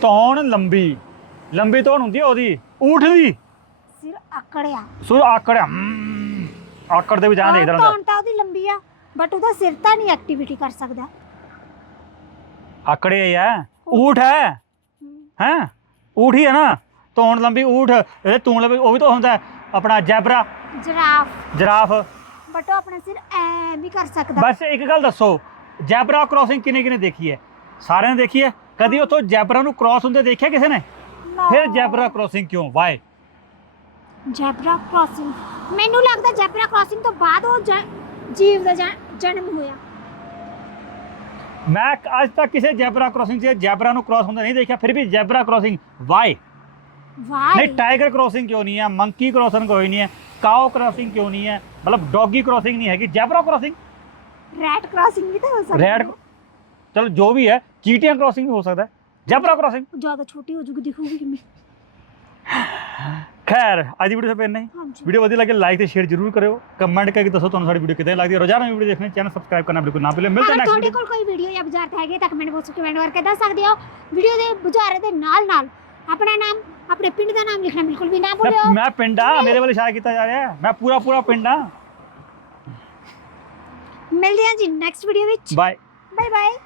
B: ਤੌਣ ਲੰਬੀ। ਲੰਬੀ ਤੌਣ ਹੁੰਦੀ ਹੈ ਉਹਦੀ। ਊਠ ਦੀ।
A: ਸਿਰ ਆਕੜਿਆ।
B: ਸੁਰ ਆਕੜ ਹਮ, ਆਕੜ ਦੇ ਆਂ ਦੇਖਦਾ ਰਹਿੰਦਾ।
A: ਧੌਣ ਤਾਂ ਉਹਦੀ ਲੰਬੀ ਆ ਬਟ ਉਹਦਾ ਸਿਰ ਤਾਂ ਨਹੀਂ ਐਕਟੀਵਿਟੀ ਕਰ ਸਕਦਾ।
B: ਆਕੜੇ ਹੀ ਹੈ ਊਠ ਹੈ। ਹੈ? ਊਠ ਹੀ ਹੈ ਨਾ। ਤੌਣ ਲੰਬੀ ਊਠ। ਇਹ ਤੂੰ ਲੰਬੀ ਉਹ ਵੀ ਤਾਂ ਹੁੰਦਾ ਹੈ, ਆਪਣਾ ਜੈਬਰਾ।
A: ਜਰਾਫ।
B: ਜਰਾਫ।
A: ਬਟ ਉਹ ਆਪਣਾ ਸਿਰ ਐ ਵੀ ਕਰ ਸਕਦਾ।
B: ਬਸ ਇੱਕ ਗੱਲ ਦੱਸੋ ਜੈਬਰਾ ਕ੍ਰਾਸਿੰਗ ਕਿਨੇ ਕਿਨੇ ਦੇਖੀ ਹੈ? ਸਾਰਿਆਂ ਨੇ ਦੇਖੀ ਹੈ? ਕਦੀ ਉੱਥੋਂ ਜੈਬਰਾ ਨੂੰ ਕ੍ਰਾਸ ਹੁੰਦੇ ਦੇਖਿਆ ਕਿਸੇ ਨੇ? ਫਿਰ ਜੈਬਰਾ ਕ੍ਰਾਸਿੰਗ ਕਿਉਂ? ਵਾਈ
A: ਜੈਬਰਾ ਕ੍ਰਾਸਿੰਗ ਮੈਨੂੰ ਲੱਗਦਾ ਜੈਬਰਾ ਕ੍ਰਾਸਿੰਗ ਤੋਂ ਬਾਅਦ ਉਹ ਜ- ਜੀਵ ਦਾ ਜਨ- ਜਨਮ ਹੋਇਆ।
B: ਮੈਂ ਅੱਜ ਤੱਕ ਕਿਸੇ ਜੈਬਰਾ ਕ੍ਰਾਸਿੰਗ 'ਚ ਜੈਬਰਾ ਨੂੰ ਕ੍ਰਾਸ ਹੁੰਦਾ ਨਹੀਂ ਦੇਖਿਆ ਫਿਰ ਵੀ ਜੈਬਰਾ ਕ੍ਰਾਸਿੰਗ ਵਾਈ
A: ਵਾਈ
B: ਨਹੀਂ ਟਾਈਗਰ ਕ੍ਰਾਸਿੰਗ ਕਿਉਂ ਨਹੀਂ ਹੈ ਮੰਕੀ ਕ੍ਰਾਸਿੰਗ ਕੋਈ ਨਹੀਂ ਹੈ ਕਾਓ ਕ੍ਰਾਸਿੰਗ ਕਿਉਂ ਨਹੀਂ ਹੈ ਮਤਲਬ ਡੌਗੀ ਕ੍ਰਾਸਿੰਗ ਨਹੀਂ ਹੈਗੀ ਜੈਬਰਾ ਕ੍ਰਾਸਿੰਗ
A: ਰੈਟ ਕ੍ਰਾਸਿੰਗ ਵੀ ਤਾਂ ਹੋ ਸਕਦੀ
B: ਰੈਡ ਚਲੋ ਜੋ ਵੀ ਹੈ ਚੀਟੀਆਂ ਕ੍ਰਾਸਿੰਗ ਵੀ ਹੋ ਸਕਦਾ ਹੈ ਜੈਬਰਾ ਕ੍ਰਾਸਿੰਗ
A: ਜ਼ਿਆਦਾ ਛੋਟੀ ਹੋ ਜੂਗੀ ਦਿਖੂਗੀ ਕਿਵੇਂ?
B: ਖੈਰ ਅੱਜ ਦੀ ਵੀਡੀਓ ਤੋਂ ਇੰਨਾ ਹੀ। ਵੀਡੀਓ ਵਧੀਆ ਲੱਗੇ ਲਾਈਕ ਤੇ ਸ਼ੇਅਰ ਜ਼ਰੂਰ ਕਰਿਓ। ਕਮੈਂਟ ਕਰਕੇ ਦੱਸੋ ਤੁਹਾਨੂੰ ਸਾਡੀ ਵੀਡੀਓ ਕਿਦਾਂ ਲੱਗਦੀ ਹੈ। ਰੋਜ਼ਾਨਾ ਵੀਡੀਓ ਦੇਖਣੇ ਚੈਨਲ ਸਬਸਕ੍ਰਾਈਬ ਕਰਨਾ ਬਿਲਕੁਲ ਨਾ ਭੁੱਲਿਓ ਮਿਲਦੇ ਨੈਕਸਟ
A: ਤੁਹਾਡੇ ਕੋਲ ਕੋਈ ਵੀਡੀਓ ਜਾਂ ਬੁਝਾਰਤ ਹੈਗੇ ਤਾਂ ਕਮੈਂਟ ਬਾਕਸ ਵਿੱਚ ਕਮੈਂਟ ਕਰਕੇ ਦੱਸ ਸਕਦੇ ਹੋ। ਵੀਡੀਓ ਦੇ ਬੁਝਾਰਤ ਦੇ ਨਾਲ ਨਾਲ ਆਪਣਾ ਨਾਮ ਆਪਣੇ ਪਿੰਡ ਦਾ ਨਾਮ ਲਿਖਣਾ ਬਿਲਕੁਲ ਵੀ ਨਾ ਭੁੱਲਿਓ।
B: ਮੈਂ ਪਿੰਡ ਆ ਮੇਰੇ ਵੱਲ ਇਸ਼ਾਰਾ ਕੀਤਾ ਜਾ ਰਿਹਾ ਮੈਂ ਪੂਰਾ ਪੂਰਾ ਪਿੰਡ ਆ।
A: ਮਿਲਦੇ ਹਾਂ ਜੀ ਨੈਕਸਟ ਵੀਡੀਓ ਵਿੱਚ।
B: Bye
A: bye bye